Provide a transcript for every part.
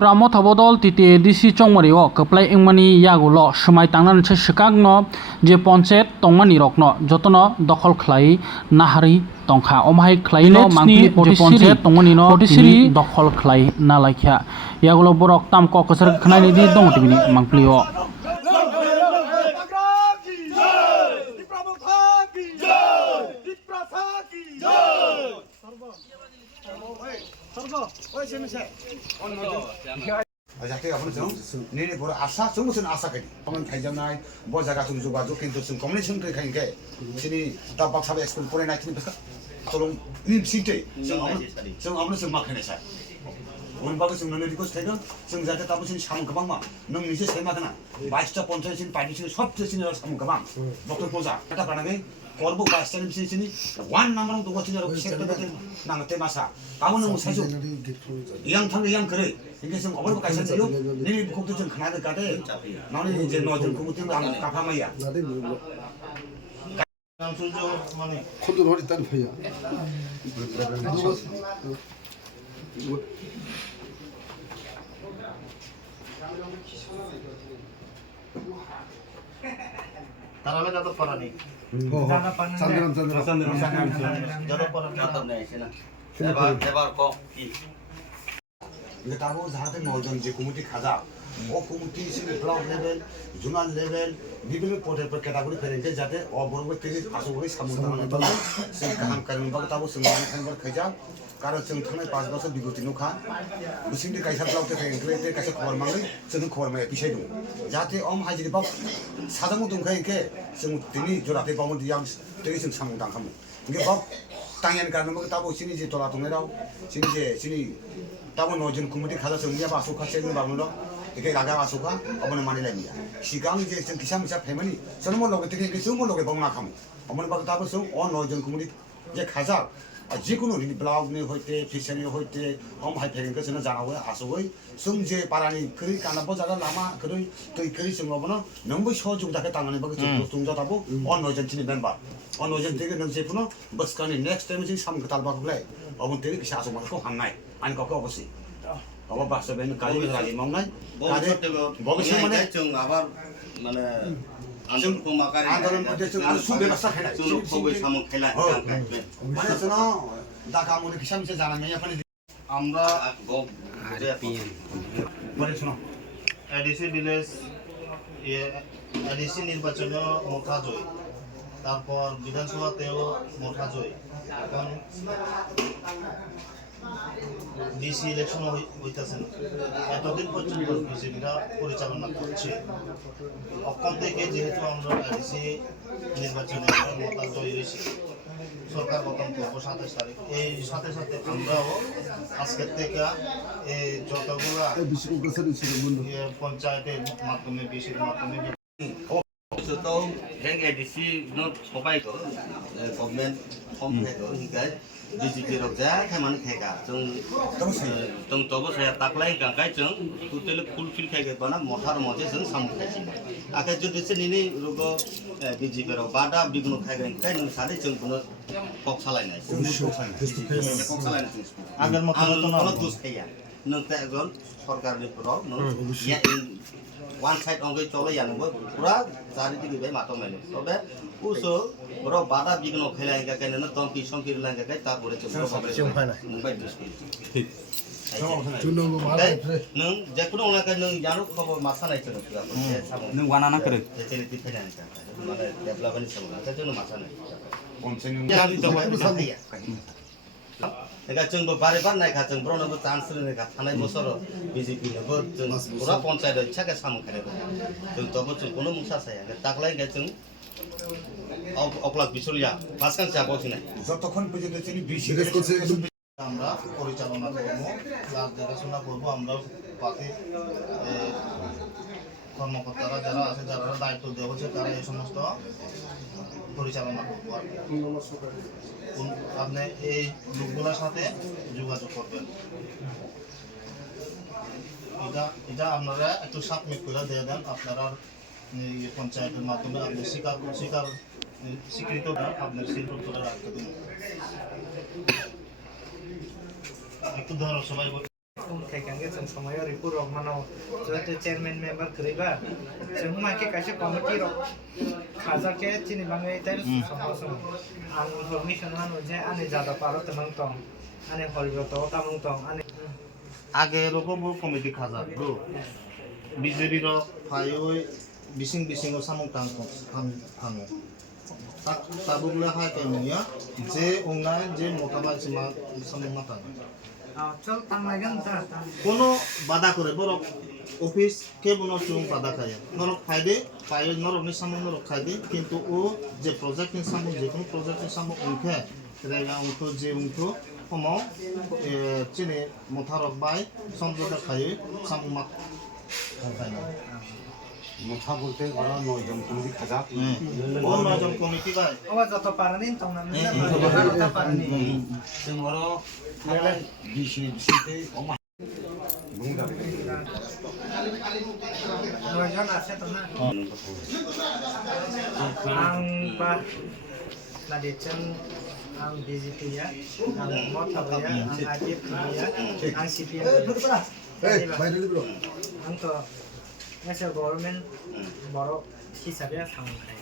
Pramod Habodol titi DC Chongmari o keplai ingmani yagulo semai tangnan se sekagno je ponchet tongmani rokno jotono dokol khlai nahari tongkha omhai khlaino mangpili je ponchet tongmani no potisiri dokol khlai nalaikha yagulo borok tam ko kosar khnai ni di dong tibini mangpili o जाते अपन जों नेने बर आशा जों motion आशा kai पमन खाइजानाय ब जागा जों जगाजग किन्तु जों कम्युनिकेशन kai खाइनके सिनि दा बाक्सा एक्सपोर्ट फरायनाय थिनि बेखा तलम नि सिटे जों आमनो जों माखनाय सा उनबाबो जों नों रिक्वेस्ट थाइगोन जों जाहाथे दाबो जों साम गोबां मा नों निजे सेमा गोना 22टा पन्चायत सिन पार्टी सिन सब सिन साम गोबां डक्टर प्रजा कथा बानाङै korbo bastan sini one number untuk kau cina rokok sektor betul nang temasa kamu nang sajo yang thang yang kere ini semua orang bukan saja ini bukan tu jen kena dekat nani jen nojen kemudian ang kapal maya खुद road तन भैया তাহলে যত পড়া নেই যত পড়া যত নেই সেনা এবার ক কি tahu zahaté nojon je community khaja o community sini block level zonal level বিভিন্ন পদে পর ক্যাটাগরি ফেরেকে যাতে অবরবে থেকে আসলে সামুদ্র তলে সেই কাম করেন বাক তাবো সঙ্গে খানবার খাইজা কারণ जों थांनाय 5 বছর বিগতি नुखा बुसिंदि कायसा ब्लॉक ते फैंक्ले ते कायसा खबर मांगै जों खबर माय पिसाय दं जाहाथे अम हाजिरि बाव सादामु दंखायके जों दिनि जराते बावमन दियां ते जों सामु दांखामु इंगे बाव तांयान कारन बाक ताबो सिनि जे तला दंनायाव सिनि ताबो नजन कमिटि खाजा जों निया बासुखा सेन बावनो एके रागा बासुखा अबन मानिलायनिया सिगां जे जों किसा मिसा फेमिलि जों लगे ते जों लगे बावना खामु अमन बाक ताबो जों अ नजन कमिटि जे खाजा जिकुनु ब्लॉग ने होते फिशरी होते हम हाई फेरिंग के जों जानावै आसोवै जों जे पारानि करि कानाबो जागा लामा करि तै करि जों अबनो नंबो सहयोग दाके तांनानै बाक जों तुम जाताबो अन नजन थिनि मेम्बार अन नजन तेगे नों जेफुनो बसकानि नेक्स्ट टाइम जों साम गताल बाकलाय अबन तेगे किसा आसो माखौ हांनाय आन काको अबसि अब बासो बेन कालि राजि मावनाय ভবিষ্যৎ মানে जों আবার মানে आन्दोलन माकारि आन्दोलन मध्ये जों आरो सुबेबस्था खायनाय जों खबै सामु खेला মানে जों दाका मने किसा मिसा जानानै अपन আমরা বলে শুনো এডিসি ভিলেজ এডিসি নির্বাচনে মোটা জয় তারপর বিধানসভাতেও মোটা জয় এখন ডিসি ইলেকশন হইতেছে এতদিন পর্যন্ত বিজেপিরা পরিচালনা করছে অক্ষম থেকে যেহেতু আমরা ডিসি নির্বাচনে মোটা জয় হয়েছি সরকার গঠন করবো 27 তারিখ এই সাথে সাথে আমরাও আজকের থেকে এই যতগুলো পঞ্চায়েতের মাধ্যমে বিসির মাধ্যমে তো হেং এডিসি নত সবাইকে গভর্নমেন্ট ফর্ম থেকে হিকাই বিজেপি রকজা খামান খাইকা जों तबो साया ताकलाय गांगाय जों टोटली फुलफिल खाइगे बना मथार मजे जों सामु खाइसि आके जुदि सेनि रुगो बिजेपि रो बादा बिगनो खाइगेन खाय नों सारे जों कुनो पक सालायनाय पक सालायनाय आगर मथार दुस खाया नों ता एकजन सरकारनि पुराव नों या वन साइड अंगै चले यानबो पुरा चारिदिके बे मातमायनो तबे उसो बरो बादा बिगनो खाइलाय गाके न तंपि संकिर लांगा गाय तारपरे जों मुंबाइ ठीक नों जेकुनो ओनाका नों जानो खबर मासा नाय चनो नों वाना ना करे तेने तिफायना माने डेभलपनि सोमोन्दै जों मासा नाय कन्सेन्ट जानि दबाय एगा जोंबो बारे बार नायखा जों ब्रनबो चान्स होनायखा थानाय बोसोर बिजेपि नबो जों पुरा पन्चायत इच्छाके सामु खेले जों तबो जों कोनो मुसा साया ताकलाय गे जों অপলাক বিচলিয়া পাঁচখান চাপো কিনা যতক্ষণ পর্যন্ত তিনি বিসি আমরা পরিচালনা করব ক্লাস দেখাশোনা করব আমরা পাতি কর্মকর্তারা যারা আছে যারা দায়িত্ব দেওয়া হচ্ছে তারা এই সমস্ত পরিচালনা করব আপনি এই লোকগুলোর সাথে যোগাযোগ করবেন এটা আপনারা একটু সাবমিট করে দিয়ে দেন আপনারা পঞ্চায়েতের মাধ্যমে আপনি স্বীকৃতটা আপনার শিল্পটা রাখতে দিন একটু ধরো সবাই खायखांगे जों समायाव रिपोर्ट रक मानाव जते चेयरमैन मेंबर करिबा जों माके कासे कमिटि रक खाजाके चिनि बाङै ताइ समाव आं इनफरमेशन मानो जे आनि जादा पारो तमं तं आनि हरिबत तामं तं आनि आगे रकम कमिटि खाजा ब्रो बिजेपि रो फायै बिसिं बिसिङाव सामं थाङो ताबुगला हाय तनिया जे उंनाय जे मोटाबा सिमा सामं मा थाङो चल तांलायगोन ता কোনো বাধা করে বরক অফিস কে বনো চুং বাধা খায় নরক খাইদে পায়ে নরকনি সামনে নরক খাইদে কিন্তু ও যে প্রজেক্টের সামনে যে কোনো প্রজেক্টের সামনে উঠে রেগা উঠো যে উঠো কমাও চিনে মোথারক বাই সমঝোতা খাই সামনে মা খায় না মোথা বলতে ওরা 9 জন কমিটি খাজা ও নজন কমিটি বাই अबा जत पारानि तंना जत पारानि जों ওরা থানায় বিসিতে অমা বুংদা नयजन आसे तंना आं बा लादिचन आं बीजेपी या आं मथाबया आं आईपीएफ या आं सीपीएम आं तो एस गभर्नमेन्ट बर' हिसाबै थांखाय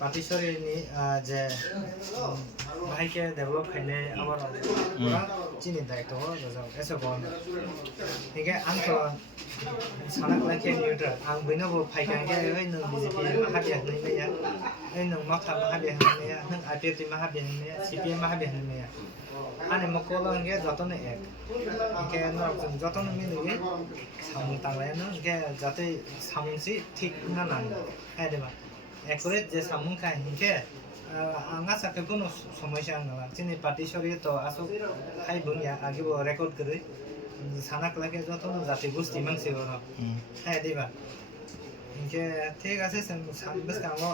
पार्टीसरिनि जे बाहायके डेभलप खायनाय आबाद पुरा चिनि दायित्व रजाव एस गभर्नमेन्ट हिगे आंथ' सानाखलायके निउट्रेल आं बयनावबो फायखांगे ओइ नों बीजेपी माहाबिया होननाया ओइ नों माथा माहाबिया होननाया नों आईपीएफ माहाबिया होननाया सीपीएम माहाबिया होननाया आने मकलंगे जतन एक इनके नरजन जतन मिलगे सामु तांलायानो इनके जाते सामुंसि ठीक ना नांगो हेदेबा एक्युरेट जे सामुं खाय इनके आंगा साके कोनो समस्या नङा जोंनि पार्टी सरि तो आसो हाय बुंया आगेबो रेकर्ड करे सानाखलाके जतन जाते गोष्ठी मानसि बर हेदेबा इनके ठीक আছে सानबेस कांगो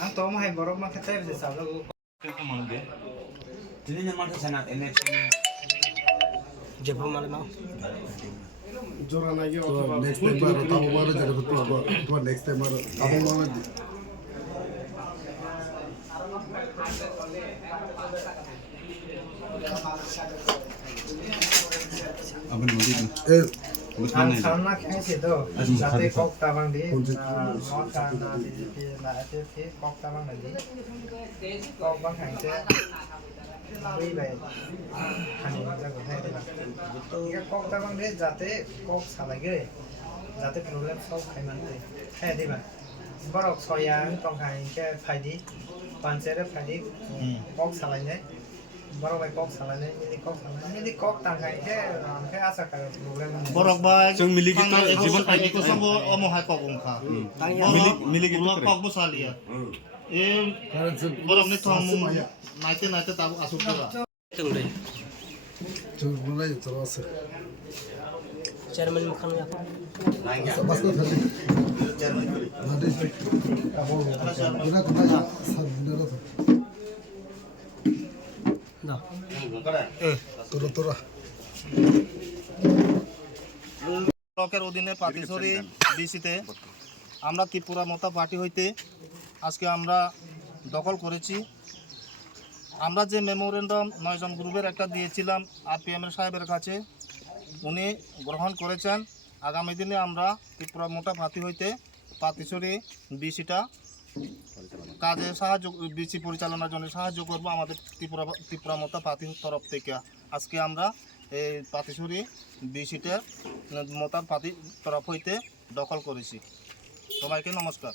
आं तो माहाय बरफ माखे टाइप जे साबलागो Ini memang sana election जेबो माले मा জোড়া নাকি অথবা নেক্সট টাইম আর তাবো মারে যেটা তো তোমার নেক্সট টাইম আর তাবো মারে আপনি নদী এ Ang sana kaya sito, dati kok tabang di, mga kana BJP na FFP, kok tabang na di, kok bang hang siya, may bay, hani mga ko hay diba? Ika kok tabang di, dati kok salagay, dati problem solve kay man di, hay diba? Barok soyang tong hay kaya paydi, pansere paydi, kok salagay. बरोबर Kock सालाने मिली Kock तांगाय के आशा करे problem बरक bye जों मिलि के जीवन पाइके को सब अमहाय कक उंखा मिलि के कक बसालिया ए बरक ने थम नाइते ताबो आसुकरा जो बोलाय चलो আছে चेयरमैन मुखान या बस ना खाली चेयरमैन करी नादे ताबो पूरा पूरा सब दिनो তোরা তোরা ব্লকের অধীনে পাটিসরি বিসিতে আমরা ত্রিপুরা মতা পার্টি হইতে আজকে আমরা দখল করেছি আমরা যে মেমোরেন্ডাম 9 জন গ্রুপের একটা দিয়েছিলাম আরপিএম এর সাহেবের কাছে উনি গ্রহণ করেছেন আগামী দিনে আমরা ত্রিপুরা মোটা পার্টি হইতে পাটিসরি বিসিটা কাজে সাহায্য বিসি পরিচালনার জন্য সাহায্য করব আমাদের ত্রিপুরা মতা পার্টির তরফ থেকে আজকে আমরা এই পাটিসরি বিসিটা মতার পার্টির তরফ হইতে দখল করেছি সবাইকে নমস্কার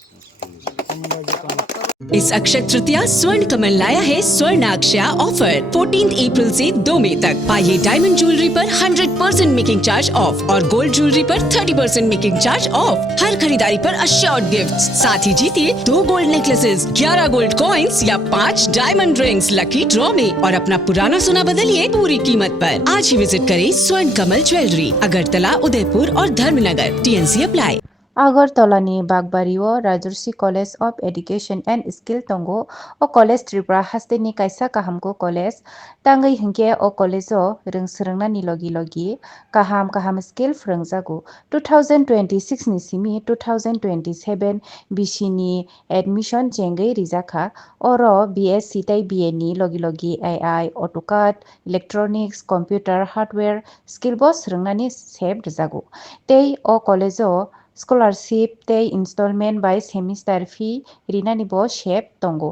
इस अक्षय तृतीया स्वर्ण कमल लाया है स्वर्णाक्षया ऑफर 14 अप्रैल से 2 मई तक पाइए डायमंड ज्वेलरी पर 100% मेकिंग चार्ज ऑफ और गोल्ड ज्वेलरी पर 30% मेकिंग चार्ज ऑफ हर खरीदारी पर अश्योर्ड गिफ्ट्स साथ ही जीतिए 2 गोल्ड नेकलेसेस 11 गोल्ड कॉइन्स या 5 डायमंड रिंग्स लकी ड्रॉ में और अपना पुराना सोना बदलिए पूरी कीमत पर आज ही विजिट करें स्वर्ण कमल ज्वेलरी अगरतला उदयपुर और Dharmanagar TNC apply. Agartala ni Bagbario Rajarsi College of Education and Skill tongo o college Tripura haste ni kaisa kahamko college tangai hingke o college o rungsrungna ni logi kaham skill frungjago 2026 ni simi 2027 bishini admission chengai rijaka oro BSc tai BA ni logi AI AutoCAD electronics computer hardware skill bo srungnani sep rijago tei o college o scholarship tei installment by semester fee rinani bo sep tongo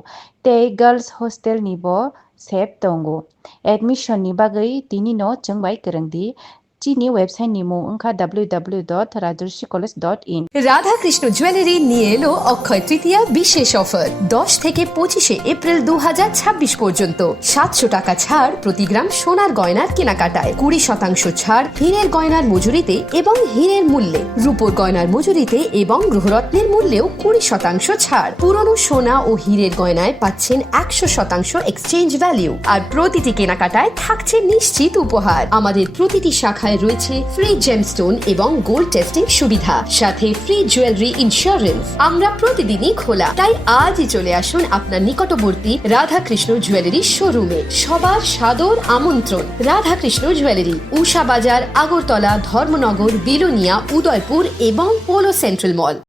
tei girls hostel ni bo sep tongo admission ni bagai tini no chungbai kerengdi chini website ni mung wngkha www.rajarsicollege.in Radha Krishna jewellery নিয়ে এলো অক্ষয় তৃতীয়া বিশেষ offer 10 থেকে 25 April 2026 পর্যন্ত 700 টাকা ছাড় প্রতি গ্রাম সোনার গয়নার কেনাকাটায় 20% ছাড় হীরের গয়নার মজুরিতে এবং হীরের মূল্যে রূপোর গয়নার মজুরিতে এবং গ্রহরত্নের মূল্যেও 20% ছাড় পুরনো সোনা ও হীরের গয়নায় পাচ্ছেন 100% এক্সচেঞ্জ ভ্যালু আর প্রতিটি কেনাকাটায় থাকছে নিশ্চিত উপহার আমাদের প্রতিটি শাখায় রয়েছে ফ্রি জেমস্টোন এবং গোল্ড টেস্টিং সুবিধা সাথে ফ্রি জুয়েলারি ইন্স্যুরেন্স আমরা প্রতিদিনই খোলা তাই আজই চলে আসুন আপনার নিকটবর্তী রাধা কৃষ্ণ জুয়েলারি শোরুমে সবার সাদর আমন্ত্রণ রাধা কৃষ্ণ জুয়েলারি উষা বাজার আগরতলা ধর্মনগর বিলোনিয়া উদয়পুর এবং পোলো সেন্ট্রাল মল